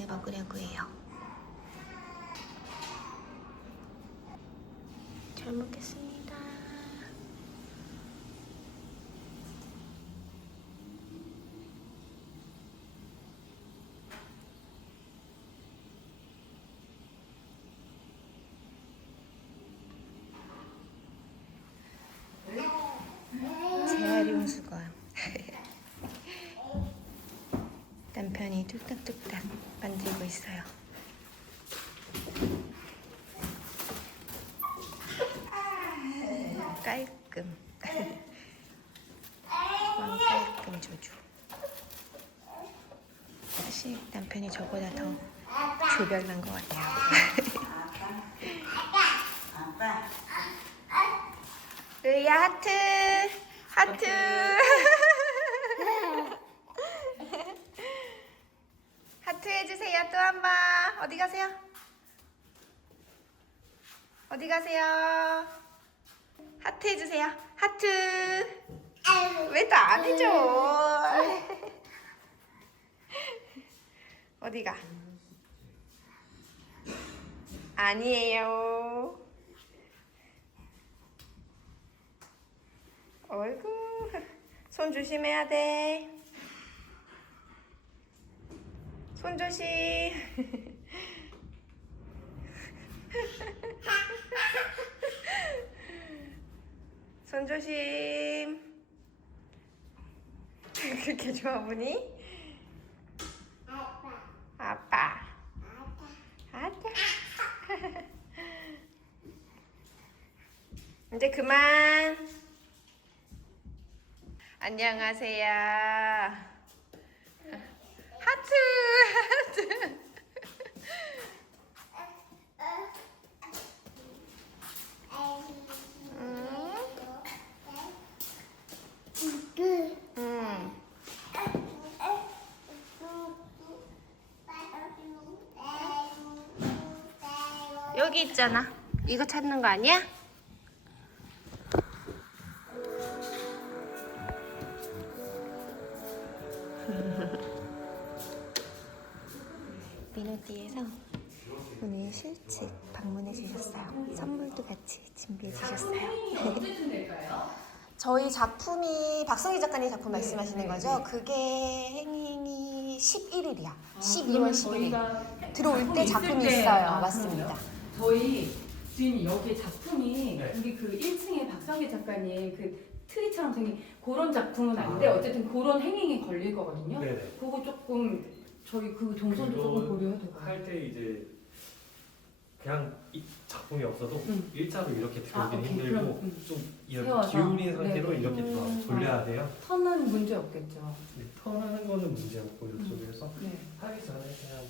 아침을 먹으려고 해요. 잘 먹겠습니다. 재활용 수건. 남편이 뚝딱뚝딱 만들고 있어요. 깔끔. 왕 깔끔 조주. 사실 남편이 저보다 더 조별난 것 같아요. 의야 하트 하트 하트 번 어디 가세요? 어디 가세요? 하트 해주세요. 하트. 왜 또 안 해줘? 어디 가? 아니에요. 어이구 손 조심해야 돼. 손 조심. 손 조심. 그렇게 좋아 보니? 아빠. 아빠. 이제 그만. 안녕하세요. 하트, 하트. 여기 있잖아. 이거 찾는 거 아니야? 미노디에서 오늘 실측 방문해 주셨어요. 선물도 같이 준비해 주셨어요. 저희 작품이 박성희 작가님 작품 말씀하시는 거죠? 그게 행행이 11일이야. 12월 11일. 들어올 때 작품이 있어요. 맞습니다. 저희 지금 여기 작품이 네. 우리 그 1층에 박성기 작가님 그 트리처럼 생긴 그런 작품은 아닌데 아. 어쨌든 그런 행행이 걸릴 거거든요. 네네. 그거 조금 저희 그 동선도 조금 고려해도 가요. 할 때 이제 그냥 이 작품이 없어도 음. 일자로 이렇게 아, 들어오긴 오케이. 힘들고 그럼, 음. 좀 이렇게 세워서. 기울인 상태로 네. 이렇게 더 음. 돌려야 돼요. 턴은 문제 없겠죠. 네, 턴하는 거는 문제 없고 이쪽에서 네. 하기 전에 그냥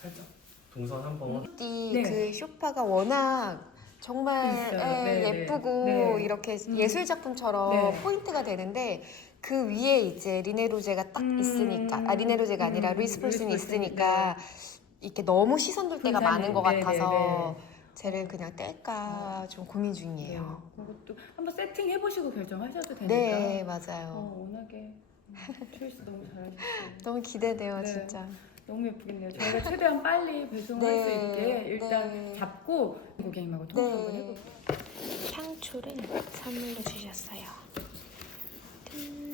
살짝 동선 한번 이 네. 그 쇼파가 워낙 정말 있어요. 예, 네, 네. 예쁘고 네. 이렇게 음. 예술 작품처럼 네. 포인트가 되는데 그 위에 이제 리네 로제가 딱 음. 있으니까 아 리네 로제가 아니라 음. 루이스 폴슨이 있으니까 이렇게 너무 시선 돌 때가 많은 것 네, 같아서 네, 쟤를 그냥 뗄까 좀 고민 중이에요. 네. 그것도 한번 세팅 해보시고 결정하셔도 되니까. 네, 맞아요. 어, 워낙에 음, 초이스 너무 잘하셨어요. 너무 기대돼요, 네. 진짜. 너무 예쁘겠네요. 저희가 최대한 빨리 배송할 네, 수 있게 일단 네. 잡고 고객님하고 통화 한번 네. 해볼게요. 향초를 선물로 주셨어요. 짠.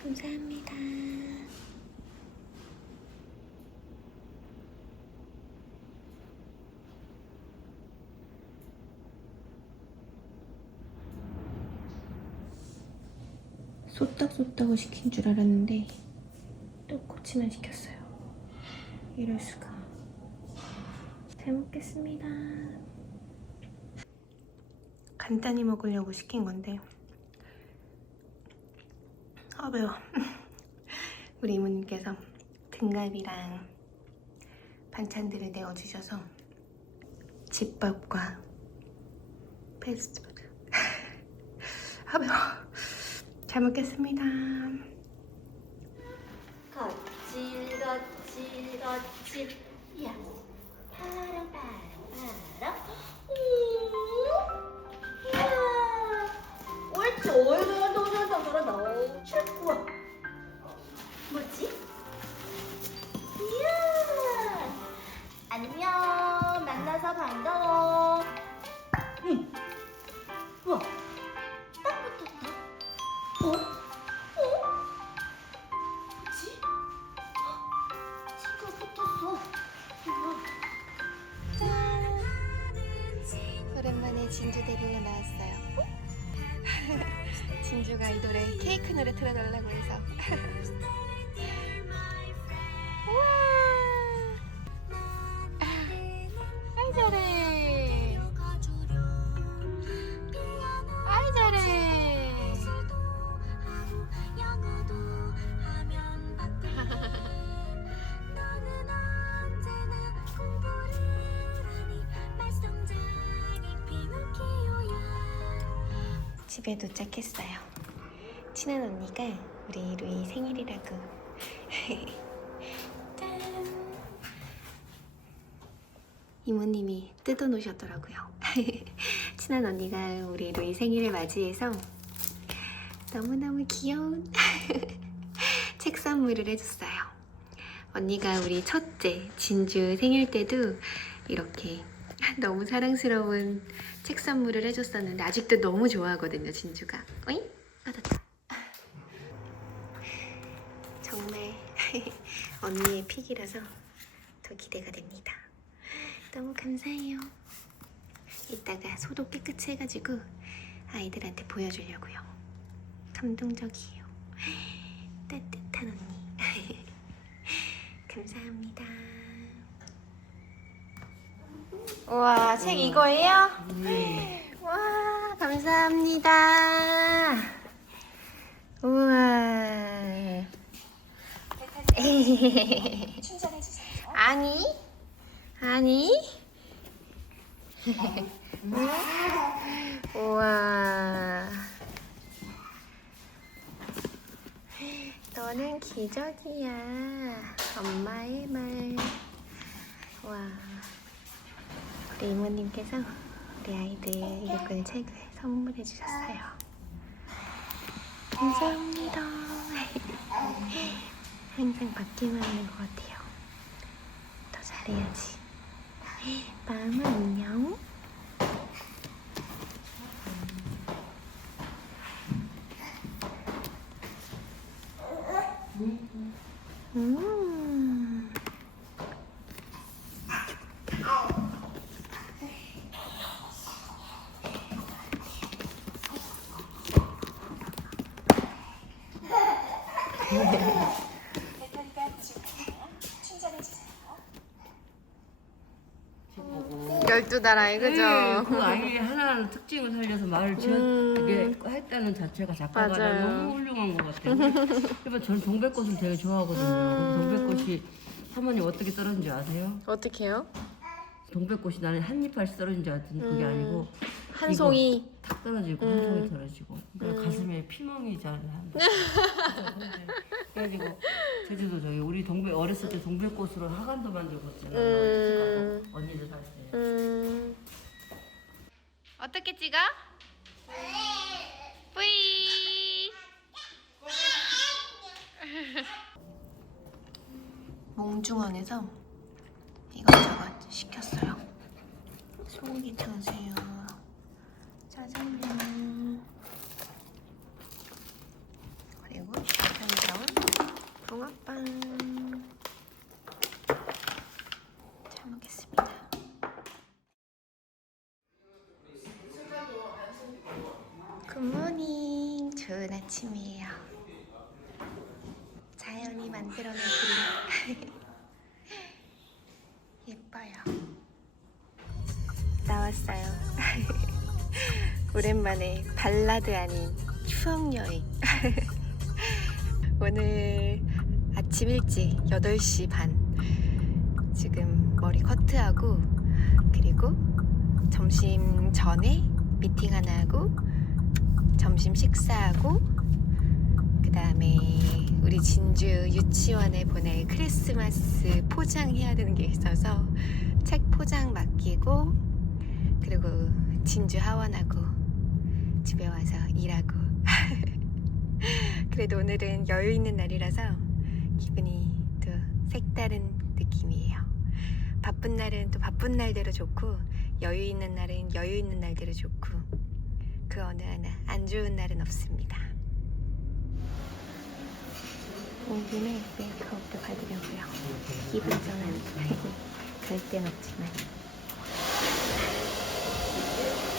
감사합니다. 소떡소떡을 시킨 줄 알았는데 떡꼬치만 시켰어요. 이럴 수가. 잘 먹겠습니다. 간단히 먹으려고 시킨 건데 아 매워. 우리 이모님께서 등갈비랑 반찬들을 내어주셔서 집밥과 패스트푸드. 아 매워. 잘 먹겠습니다. 거칠 거칠 거칠. 야 파랑 파랑 파랑 오 이야 옳지. 얼마나 도전도 돌아 너무 우와. 뭐지? 이야 안녕. 만나서 반가워. 응. 우와 진주 데리러 나왔어요. 진주가 이 노래 케이크 노래 틀어달라고 해서. 집에 도착했어요. 친한 언니가 우리 루이 생일이라고. 짠. 이모님이 뜯어놓으셨더라고요. 친한 언니가 우리 루이 생일을 맞이해서 너무너무 귀여운 책 선물을 해줬어요. 언니가 우리 첫째 진주 생일 때도 이렇게 너무 사랑스러운 책 선물을 해줬었는데 아직도 너무 좋아하거든요 진주가. 어이? 받았다. 정말 언니의 픽이라서 더 기대가 됩니다. 너무 감사해요. 이따가 소독 깨끗이 해가지고 아이들한테 보여주려고요. 감동적이에요. 따뜻한 언니. 감사합니다 우와 책 이거예요? 와 감사합니다. 우와. 아니 아니. 우와. 너는 기적이야. 엄마의 말. 와. 우리 이모님께서 우리 아이들 읽을 책을 선물해 주셨어요. 감사합니다. 항상 받기만 하는 것 같아요. 더 잘해야지. 마음은 안녕. 음. 두 나라에 그죠? 네, 그 아이 하나하나 특징을 살려서 말을 음. 지었게 했다는 자체가 작가가 맞아요. 너무 훌륭한 것 같아요. 그래서 저는 동백꽃을 되게 좋아하거든요. 음. 동백꽃이 사모님 어떻게 떨어진지 아세요? 어떻게요? 동백꽃이 나는 한 잎알씩 떨어진 줄 알았더니 그게 음. 아니고 한 송이. 탁 떨어지고 음. 한 송이 떨어지고 그러니까 가슴에 피멍이 잘 난다. 그래가지고 제주도 저기 우리 동백 어렸을 때 동백꽃으로 하관도 만들고 있잖아요. 음. 언니들 살 때. 음. 어떻게 찍어? 뿌이. 몽중원에서 이것저것 시켰어요. 소고기 탕수육, 짜장면, 그리고 편의점 붕어빵. 잘 먹겠습니다. 굿모닝 좋은 아침이에요 자연이 만들어낸 그림 예뻐요 나 왔어요. 오랜만에 발라드 아닌 추억 여행. 오늘 아침 일찍 8시 반. 지금 머리 커트하고 그리고 점심 전에 미팅 하나 하고 점심 식사하고 그 다음에 우리 진주 유치원에 보낼 크리스마스 포장해야 되는 게 있어서 책 포장 맡기고 그리고 진주 하원하고 집에 와서 일하고 그래도 오늘은 여유 있는 날이라서 기분이 또 색다른 느낌이에요. 바쁜 날은 또 바쁜 날대로 좋고 여유 있는 날은 여유 있는 날대로 좋고 그 어느 하나 안 좋은 날은 없습니다. 온 김에 메이크업도 받으려고요. 기분 전환 갈땐 없지만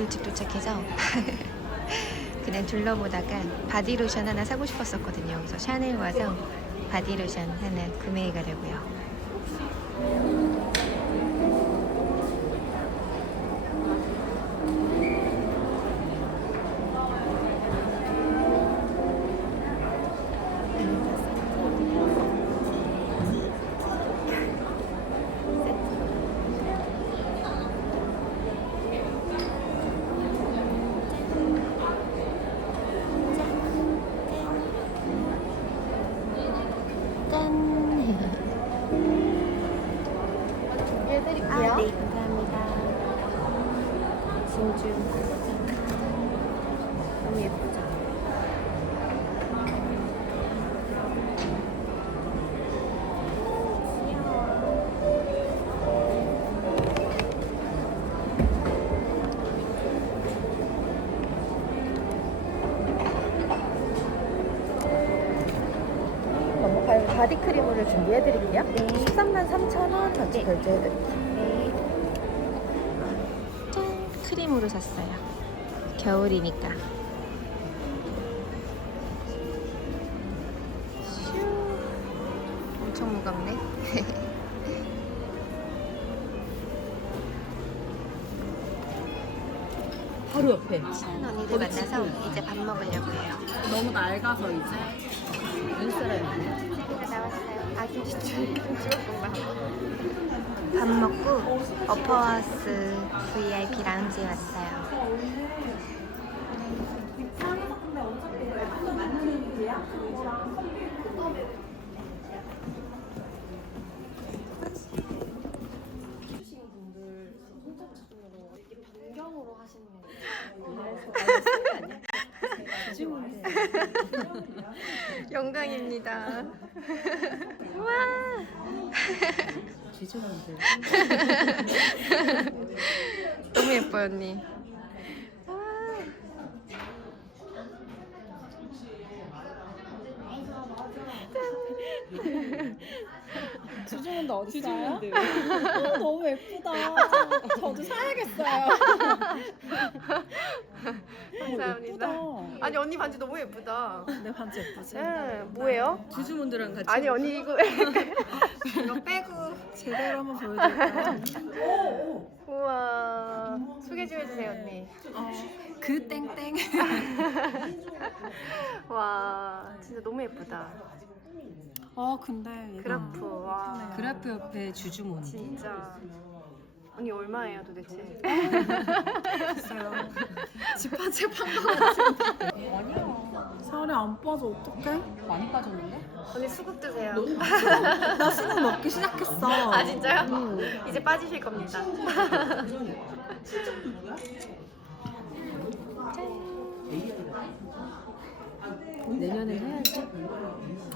일찍 도착해서 그냥 둘러보다가 바디로션 하나 사고 싶었었거든요. 그래서 샤넬 와서 바디로션 하나 구매해 가려고요. 감사합니다. 진주. 너무 예쁘죠? 바디크림을 준비해드릴게요. 네. 13만 3천 원 같이 결제해드릴게요. 크림으로 샀어요. 겨울이니까. 슈. 엄청 무겁네. 바로 옆에. 친한 언니들 만나서 이제 밥 먹으려고 해요. 너무 낡아서 이제 눈사람이 TV가 나왔어요. 아기 진주 김치볶음 밥. 밥 먹고 어퍼하우스 VIP 라운지에 왔어요. 영광입니다. 와. 지저분들. 너무 예뻐요 언니. 주주분들 어디 있어요? 어, 너무 예쁘다. 저도 사야겠어요. 감사합니다. 아니 언니 반지 너무 예쁘다. 내 반지 예쁘지? 네, 뭐예요? 주주분들랑 같이. 아니 언니 이거 이거 빼고 제대로 한번 보여드릴까요? 우와 소개 좀 해주세요 언니. 그 땡땡. 와 진짜 너무 예쁘다. 아 근데 얘가 그래프 와 그래프 옆에 주주문. 진짜 언니 얼마예요 도대체? 있어요. 집합집 한거 같은데. 살이 안 빠져 어떡해? 많이 빠졌는데? 언니 수국 드세요. 나 수능 먹기 시작했어. 아 진짜요? 이제 빠지실 겁니다. 내년에 해야지.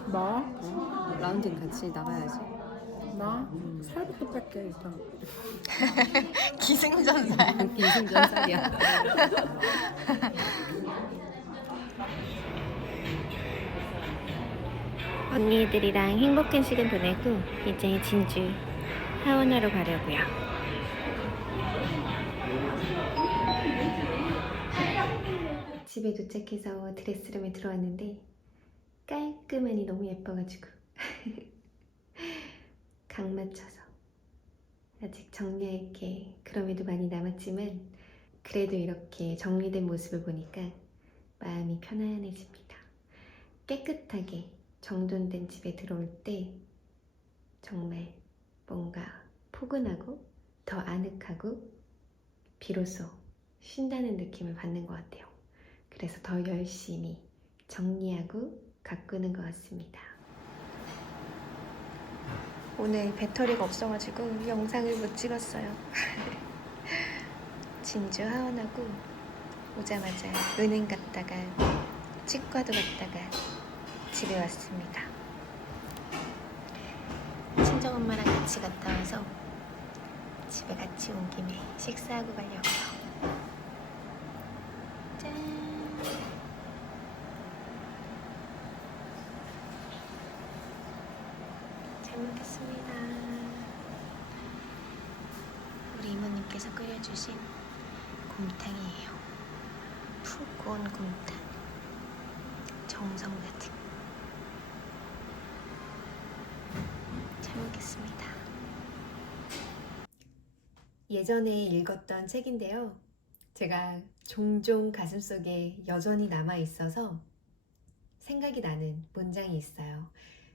뭐? 어? 라운딩 같이 나가야지. 나 살부터 뺄게 일단. 기승전살. 기승전살이야. 언니들이랑 행복한 시간 보내고 이제 진주 하원하러 가려고요. 집에 도착해서 드레스룸에 들어왔는데 깔끔하니 너무 예뻐가지고 각 맞춰서 아직 정리할 게 그럼에도 많이 남았지만 그래도 이렇게 정리된 모습을 보니까 마음이 편안해집니다. 깨끗하게 정돈된 집에 들어올 때 정말 뭔가 포근하고 더 아늑하고 비로소 쉰다는 느낌을 받는 것 같아요. 그래서 더 열심히 정리하고 가꾸는 것 같습니다. 오늘 배터리가 없어가지고 영상을 못 찍었어요. 진주 하원하고 오자마자 은행 갔다가 치과도 갔다가 집에 왔습니다. 친정엄마랑 같이 갔다 와서 집에 같이 온 김에 식사하고 가려고요. 짠! 잘 먹겠습니다. 우리 이모님께서 끓여주신 곰탕이에요. 푹 구운 곰탕. 정성 가득. 잘 먹겠습니다. 예전에 읽었던 책인데요. 제가 종종 가슴속에 여전히 남아 있어서 생각이 나는 문장이 있어요.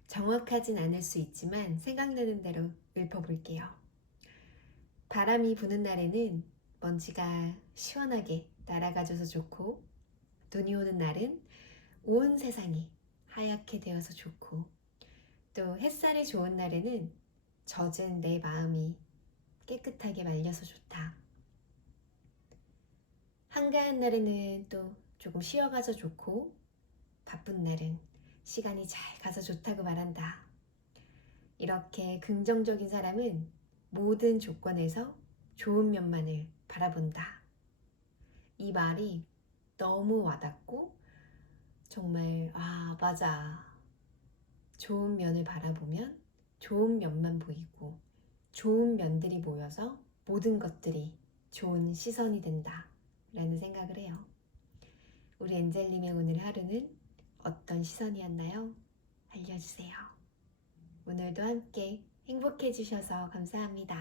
정확하진 않을 수 있지만 생각나는 대로 읊어볼게요. 바람이 부는 날에는 먼지가 시원하게 날아가줘서 좋고, 눈이 오는 날은 온 세상이 하얗게 되어서 좋고, 또 햇살이 좋은 날에는 젖은 내 마음이 깨끗하게 말려서 좋다. 한가한 날에는 또 조금 쉬어가서 좋고, 바쁜 날은 시간이 잘 가서 좋다고 말한다. 이렇게 긍정적인 사람은 모든 조건에서 좋은 면만을 바라본다. 이 말이 너무 와닿고, 정말, 아, 맞아. 좋은 면을 바라보면 좋은 면만 보이고, 좋은 면들이 모여서 모든 것들이 좋은 시선이 된다. 라는 생각을 해요. 우리 엔젤님의 오늘 하루는 어떤 시선이었나요? 알려주세요. 오늘도 함께 행복해 주셔서 감사합니다.